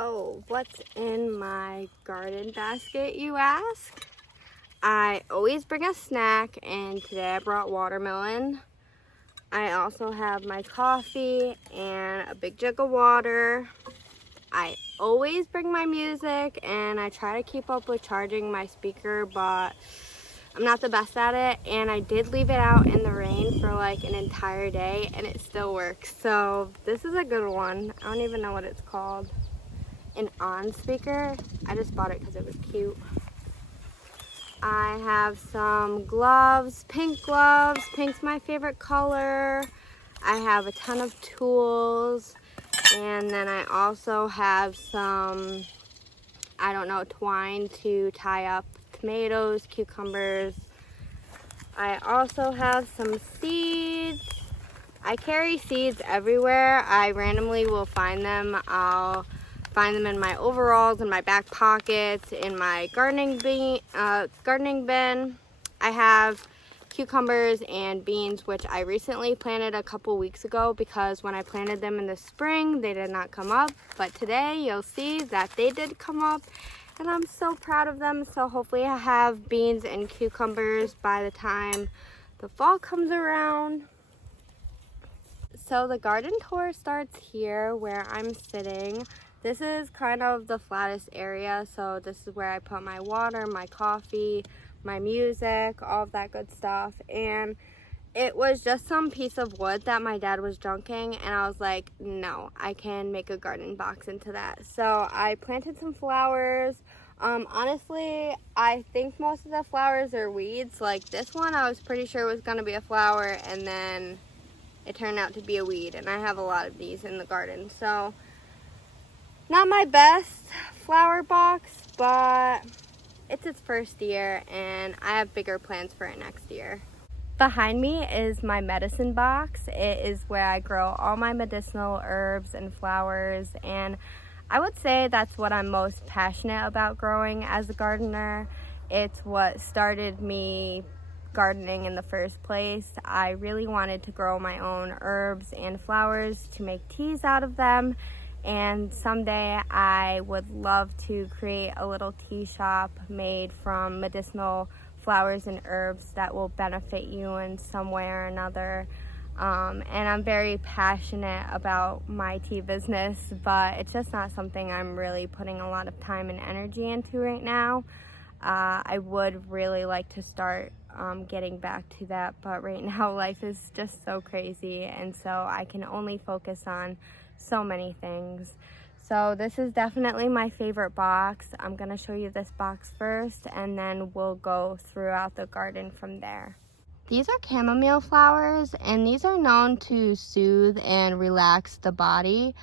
So, what's in my garden basket, you ask? I always bring a snack, and today I brought watermelon. I also have my coffee and a big jug of water. I always bring my music, and I try to keep up with charging my speaker, but I'm not the best at it, and I did leave it out in the rain for like an entire day, and it still works. So this is a good one. I don't even know what it's called. An on speaker. I just bought it because it was cute. I have some gloves, pink gloves. Pink's my favorite color. I have a ton of tools, and then I also have some, I don't know, twine to tie up tomatoes, cucumbers. I also have some seeds. I carry seeds everywhere. I randomly will find them. I'll find them in my overalls, in my back pockets, in my gardening bin. I have cucumbers and beans, which I recently planted a couple weeks ago because when I planted them in the spring, they did not come up. But today you'll see that they did come up, and I'm so proud of them. So hopefully I have beans and cucumbers by the time the fall comes around. So the garden tour starts here where I'm sitting. This is kind of the flattest area, so this is where I put my water, my coffee, my music, all of that good stuff. And it was just some piece of wood that my dad was junking, and I was like, no, I can make a garden box into that. So I planted some flowers. Honestly, I think most of the flowers are weeds. Like this one, I was pretty sure was gonna be a flower, and then it turned out to be a weed, and I have a lot of these in the garden. So not my best flower box, but it's its first year, and I have bigger plans for it next year. Behind me is my medicine box. It is where I grow all my medicinal herbs and flowers, and I would say that's what I'm most passionate about growing as a gardener. It's what started me gardening in the first place. I really wanted to grow my own herbs and flowers to make teas out of them, and someday I would love to create a little tea shop made from medicinal flowers and herbs that will benefit you in some way or another. And I'm very passionate about my tea business, but it's just not something I'm really putting a lot of time and energy into right now. I would really like to start getting back to that, but right now life is just so crazy, and so I can only focus on so many things. So this is definitely my favorite box. I'm gonna show you this box first, and then we'll go throughout the garden from there. These are chamomile flowers, and these are known to soothe and relax the body.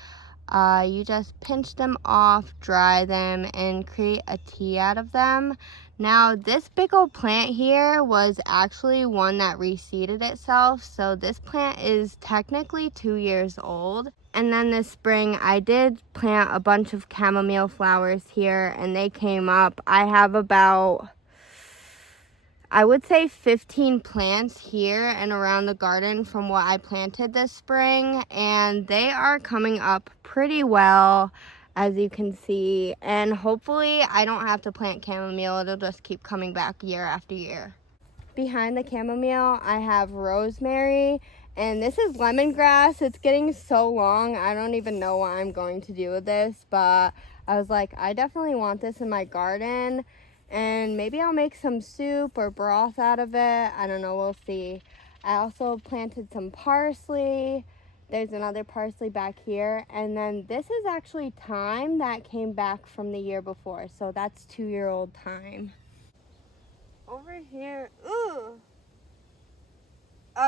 You just pinch them off, dry them, and create a tea out of them. Now, this big old plant here was actually one that reseeded itself, so this plant is technically 2 years old. And then this spring, I did plant a bunch of chamomile flowers here, and they came up. I have about, I would say 15 plants here and around the garden from what I planted this spring, and they are coming up pretty well, as you can see, and hopefully I don't have to plant chamomile. It'll just keep coming back year after year. Behind the chamomile, I have rosemary, and this is lemongrass. It's getting so long, I don't even know what I'm going to do with this, but I was like, I definitely want this in my garden, and maybe I'll make some soup or broth out of it. I don't know, we'll see. I also planted some parsley. There's another parsley back here, and then this is actually thyme that came back from the year before, so that's 2-year-old thyme. Over here, ooh.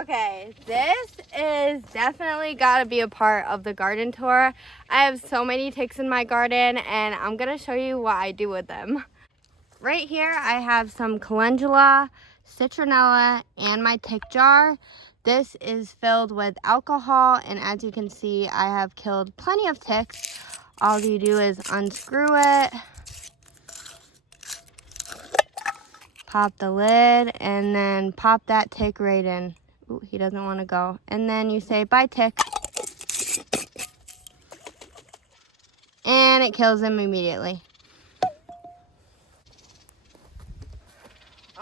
Okay, this is definitely gotta be a part of the garden tour. I have so many ticks in my garden, and I'm gonna show you what I do with them. Right here, I have some calendula, citronella, and my tick jar. This is filled with alcohol, and as you can see, I have killed plenty of ticks. All you do is unscrew it, pop the lid, and then pop that tick right in. Ooh, he doesn't want to go. And then you say, bye, tick. And it kills them immediately.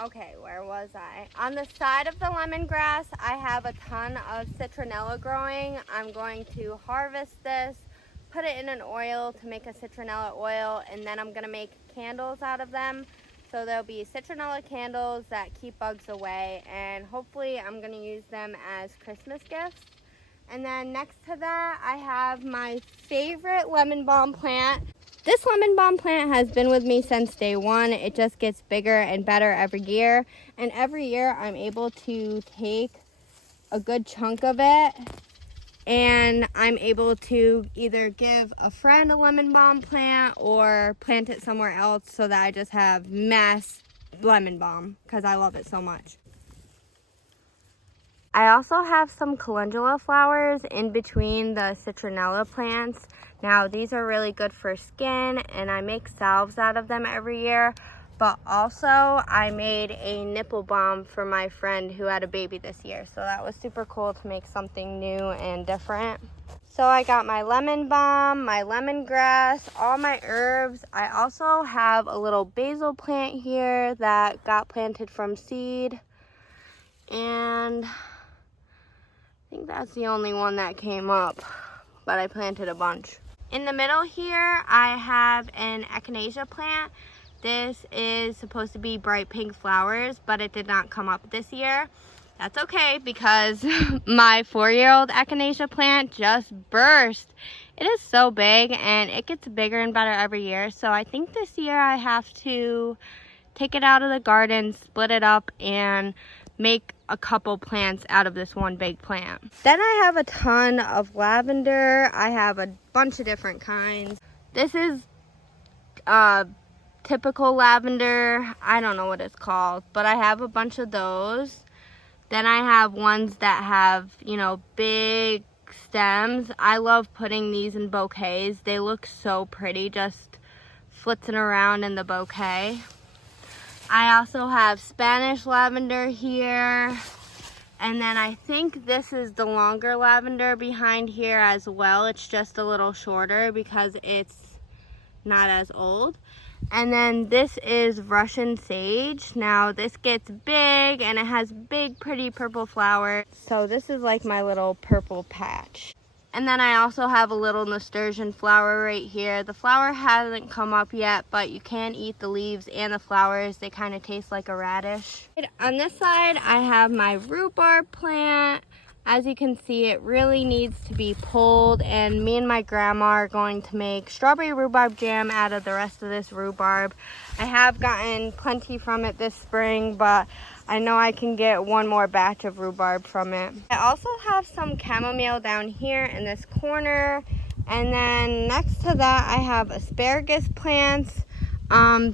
Okay, where was I? On the side of the lemongrass, I have a ton of citronella growing. I'm going to harvest this, put it in an oil to make a citronella oil, and then I'm gonna make candles out of them. So there'll be citronella candles that keep bugs away, and hopefully I'm gonna use them as Christmas gifts. And then next to that, I have my favorite lemon balm plant. This lemon balm plant has been with me since day one. It just gets bigger and better every year. And every year I'm able to take a good chunk of it and I'm able to either give a friend a lemon balm plant or plant it somewhere else so that I just have mass lemon balm because I love it so much. I also have some calendula flowers in between the citronella plants. Now these are really good for skin and I make salves out of them every year, but also I made a nipple balm for my friend who had a baby this year. So that was super cool to make something new and different. So I got my lemon balm, my lemongrass, all my herbs. I also have a little basil plant here that got planted from seed. And I think that's the only one that came up, but I planted a bunch. In the middle here, I have an echinacea plant. This is supposed to be bright pink flowers, but it did not come up this year. That's okay because my 4-year-old echinacea plant just burst. It is so big and it gets bigger and better every year. So I think this year I have to take it out of the garden, split it up, and make a couple plants out of this one big plant. Then I have a ton of lavender. I have a bunch of different kinds. This is typical lavender. I don't know what it's called, but I have a bunch of those. Then I have ones that have, you know, big stems. I love putting these in bouquets. They look so pretty just flitzing around in the bouquet. I also have Spanish lavender here, and then I think this is the longer lavender behind here as well. It's just a little shorter because it's not as old. And then this is Russian sage. Now this gets big and it has big pretty purple flowers. So this is like my little purple patch. And then I also have a little nasturtium flower right here. The flower hasn't come up yet, but you can eat the leaves and the flowers. They kind of taste like a radish. On this side, I have my rhubarb plant. As you can see, it really needs to be pulled, and me and my grandma are going to make strawberry rhubarb jam out of the rest of this rhubarb. I have gotten plenty from it this spring, but I know I can get one more batch of rhubarb from it. I also have some chamomile down here in this corner, and then next to that I have asparagus plants.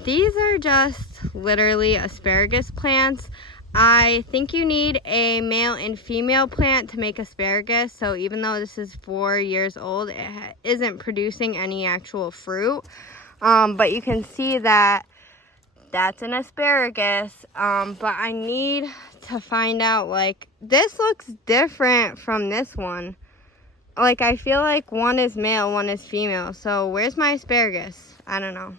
These are just literally asparagus plants. I think you need a male and female plant to make asparagus, so even though this is 4 years old, it isn't producing any actual fruit. But you can see that that's an asparagus, but I need to find out, like, this looks different from this one. Like, I feel like one is male, one is female, so where's my asparagus? I don't know.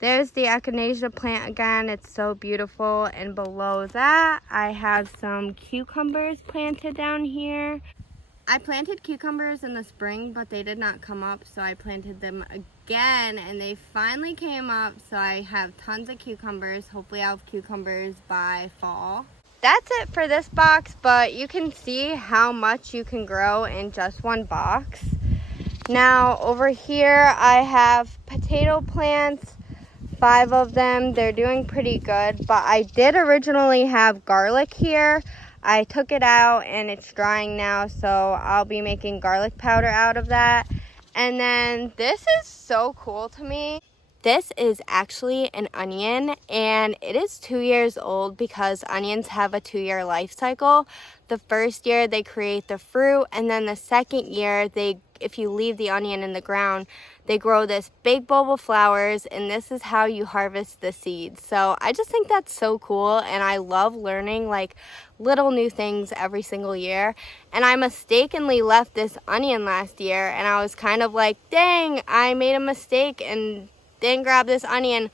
There's the echinacea plant again. It's so beautiful. And below that, I have some cucumbers planted down here. I planted cucumbers in the spring, but they did not come up, so I planted them again, and they finally came up, so I have tons of cucumbers. Hopefully I'll have cucumbers by fall. That's it for this box, but you can see how much you can grow in just one box. Now, over here, I have potato plants. 5 of them. They're doing pretty good, but I did originally have garlic here. I took it out and it's drying now, so I'll be making garlic powder out of that. And then this is so cool to me. This is actually an onion, and it is 2 years old because onions have a 2-year life cycle. The first year they create the fruit, and then the second year they if you leave the onion in the ground, they grow this big bulb of flowers, and this is how you harvest the seeds. So I just think that's so cool, and I love learning like little new things every single year. And I mistakenly left this onion last year, and I was kind of like, dang, I made a mistake and didn't grab this onion.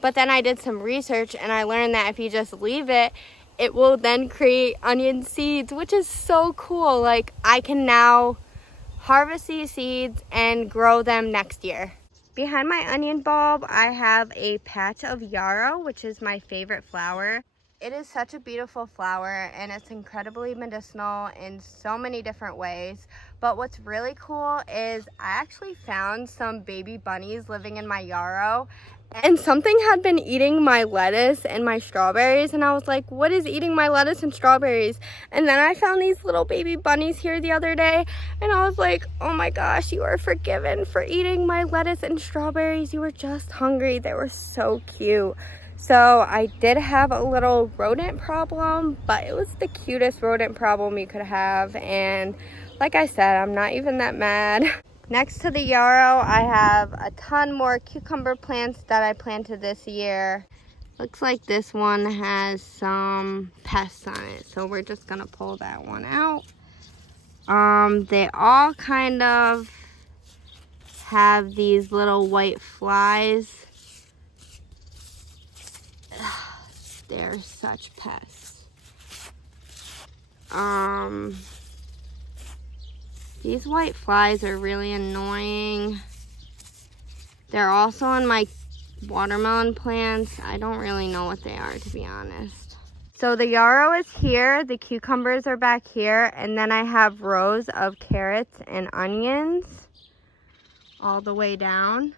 But then I did some research, and I learned that if you just leave it, it will then create onion seeds, which is so cool. Like, I can now harvest these seeds and grow them next year. Behind my onion bulb, I have a patch of yarrow, which is my favorite flower. It is such a beautiful flower, and it's incredibly medicinal in so many different ways. But what's really cool is I actually found some baby bunnies living in my yarrow, and something had been eating my lettuce and my strawberries, and I was like, what is eating my lettuce and strawberries? And then I found these little baby bunnies here the other day, and I was like, oh my gosh, you are forgiven for eating my lettuce and strawberries. You were just hungry. They were so cute. So I did have a little rodent problem, but it was the cutest rodent problem you could have, and like I said, I'm not even that mad. Next to the yarrow, I have a ton more cucumber plants that I planted this year. Looks like this one has some pests on it, so we're just gonna pull that one out. They all kind of have these little white flies. They're such pests. These white flies are really annoying. They're also on my watermelon plants. I don't really know what they are, to be honest. So the yarrow is here, the cucumbers are back here, and then I have rows of carrots and onions all the way down.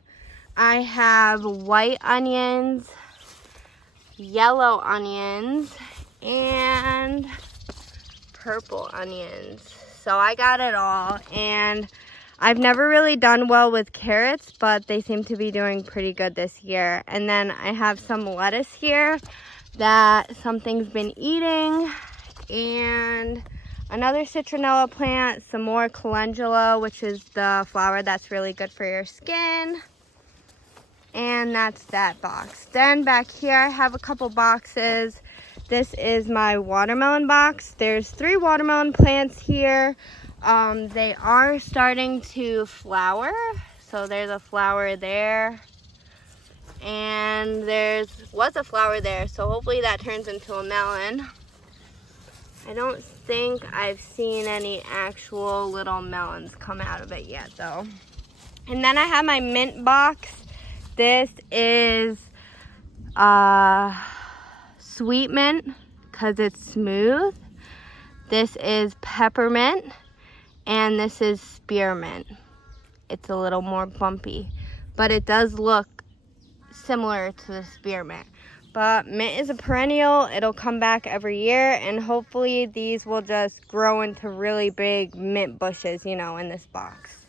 I have white onions, yellow onions, and purple onions. So I got it all, and I've never really done well with carrots, but they seem to be doing pretty good this year. And then I have some lettuce here that something's been eating, and another citronella plant, some more calendula, which is the flower that's really good for your skin. And that's that box. Then back here I have a couple boxes. This is my watermelon box. There's 3 watermelon plants here. They are starting to flower. So there's a flower there. And was a flower there. So hopefully that turns into a melon. I don't think I've seen any actual little melons come out of it yet though. And then I have my mint box. This is sweet mint because it's smooth. This is peppermint, and this is spearmint. It's a little more bumpy, but it does look similar to the spearmint. But mint is a perennial. It'll come back every year, and hopefully these will just grow into really big mint bushes, you know, in this box.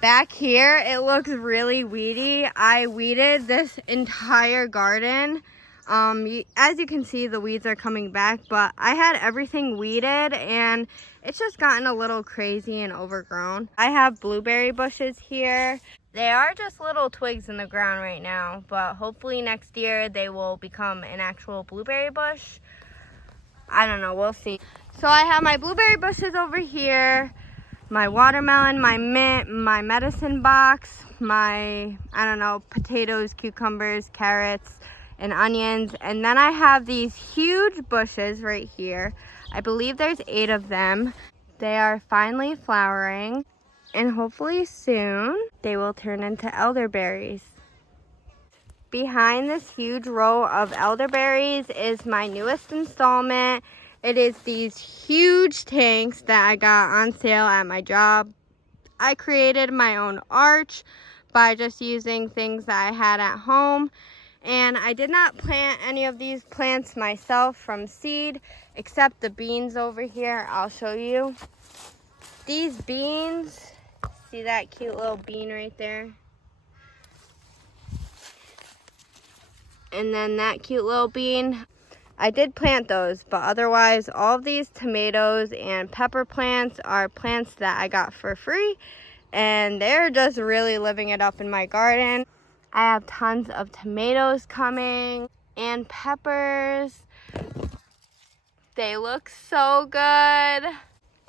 Back here, it looks really weedy. I weeded this entire garden. As you can see, the weeds are coming back, but I had everything weeded, and it's just gotten a little crazy and overgrown. I have blueberry bushes here. They are just little twigs in the ground right now, but hopefully next year they will become an actual blueberry bush. I don't know, we'll see. So I have my blueberry bushes over here, my watermelon, my mint, my medicine box, my, I don't know, potatoes, cucumbers, carrots, and onions. And then I have these huge bushes right here. I believe there's 8 of them. They are finally flowering, and hopefully soon they will turn into elderberries. Behind this huge row of elderberries is my newest installment. It is these huge tanks that I got on sale at my job. I created my own arch by just using things that I had at home. And I did not plant any of these plants myself from seed, except the beans over here. I'll show you. These beans, see that cute little bean right there? And then that cute little bean. I did plant those, but otherwise all of these tomatoes and pepper plants are plants that I got for free. and they're just really living it up in my garden. I have tons of tomatoes coming and peppers. They look so good.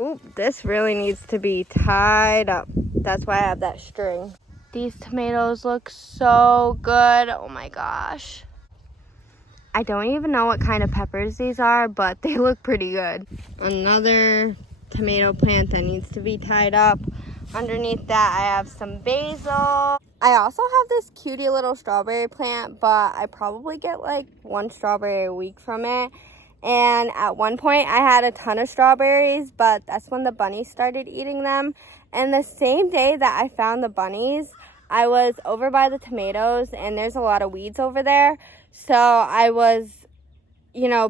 Oop, this really needs to be tied up. That's why I have that string. These tomatoes look so good. Oh my gosh. I don't even know what kind of peppers these are, but they look pretty good. Another tomato plant that needs to be tied up. Underneath that, I have some basil. I also have this cutie little strawberry plant, but I probably get like 1 strawberry a week from it. And at one point, I had a ton of strawberries, but that's when the bunnies started eating them. And the same day that I found the bunnies, I was over by the tomatoes, and there's a lot of weeds over there. So I was,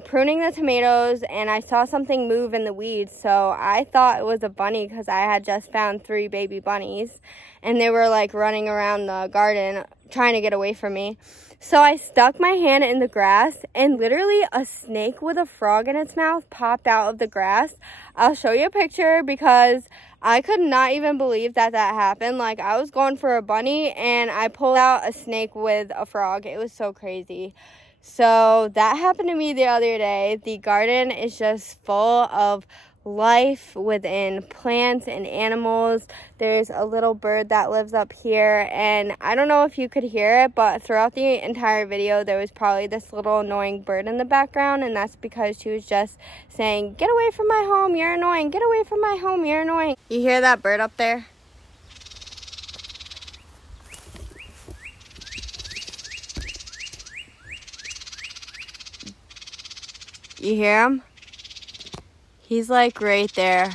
pruning the tomatoes, and I saw something move in the weeds. So I thought it was a bunny because I had just found 3 baby bunnies, and they were like running around the garden trying to get away from me. So I stuck my hand in the grass, and literally a snake with a frog in its mouth popped out of the grass. I'll show you a picture because I could not even believe that happened. Like, I was going for a bunny, and I pulled out a snake with a frog. It was so crazy. So that happened to me the other day. The garden is just full of life within plants and animals. There's a little bird that lives up here, and I don't know if you could hear it, but throughout the entire video there was probably this little annoying bird in the background, and that's because she was just saying, "Get away from my home, you're annoying. Get away from my home, you're annoying." You hear that bird up there? You hear him? He's like right there.